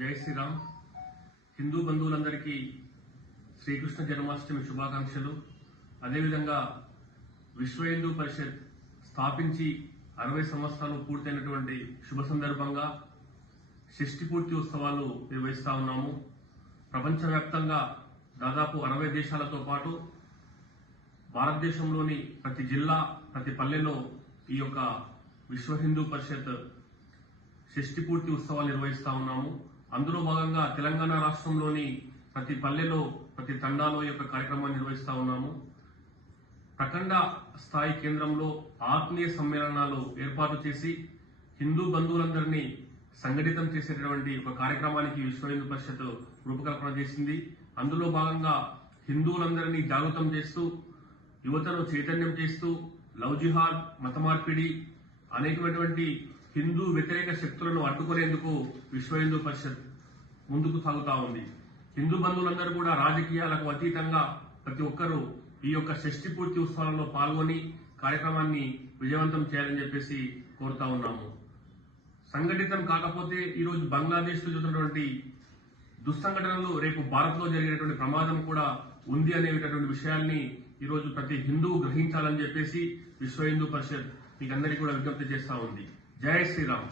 జై శ్రీరామ్. హిందూ బంధువులందరికీ శ్రీకృష్ణ జన్మాష్టమి శుభాకాంక్షలు. అదేవిధంగా విశ్వ హిందూ పరిషత్ స్థాపించి 60 సంవత్సరాలు పూర్తయినటువంటి శుభ సందర్భంగా షష్ఠి పూర్తి ఉత్సవాలు నిర్వహిస్తా ఉన్నాము. ప్రపంచవ్యాప్తంగా దాదాపు 60 దేశాలతో పాటు భారతదేశంలోని ప్రతి జిల్లా, ప్రతి పల్లెలో ఈ యొక్క విశ్వ హిందూ పరిషత్ షష్ఠి పూర్తి ఉత్సవాలు నిర్వహిస్తా ఉన్నాము. అందులో భాగంగా తెలంగాణ రాష్ట్రంలోని ప్రతి పల్లెలో, ప్రతి తండాలో ఈ యొక్క కార్యక్రమాన్ని నిర్వహిస్తా ఉన్నాము. ప్రఖండ స్థాయి కేంద్రంలో ఆత్మీయ సమ్మేళనాలు ఏర్పాటు చేసి హిందూ బంధువులందరినీ సంఘటితం చేసేటటువంటి ఒక కార్యక్రమానికి విశ్వ హిందూ పరిషత్ రూపకల్పన చేసింది. అందులో భాగంగా హిందువులందరినీ జాగృతం చేస్తూ, యువతను చైతన్యం చేస్తూ, లవ్ జిహాద్, మత మార్పిడి, అనేకమైనటువంటి హిందూ వ్యతిరేక శక్తులను అడ్డుకునేందుకు విశ్వ హిందూ పరిషత్ ముందుకు సాగుతా ఉంది. హిందూ బంధువులందరూ కూడా రాజకీయాలకు అతీతంగా ప్రతి ఒక్కరూ ఈ యొక్క షష్ఠి పూర్తి ఉత్సవాలలో పాల్గొని కార్యక్రమాన్ని విజయవంతం చేయాలని చెప్పేసి కోరుతా ఉన్నాము. సంఘటితం కాకపోతే ఈరోజు బంగ్లాదేశ్ లో జరుగుతున్నటువంటి దుస్సంఘటనలు రేపు భారత్ లో జరిగేటువంటి ప్రమాదం కూడా ఉంది అనేటటువంటి విషయాల్ని ఈరోజు ప్రతి హిందువు గ్రహించాలని చెప్పేసి విశ్వ హిందూ పరిషత్ మీకందరికీ కూడా విజ్ఞప్తి చేస్తా ఉంది. జై శ్రీరామ్.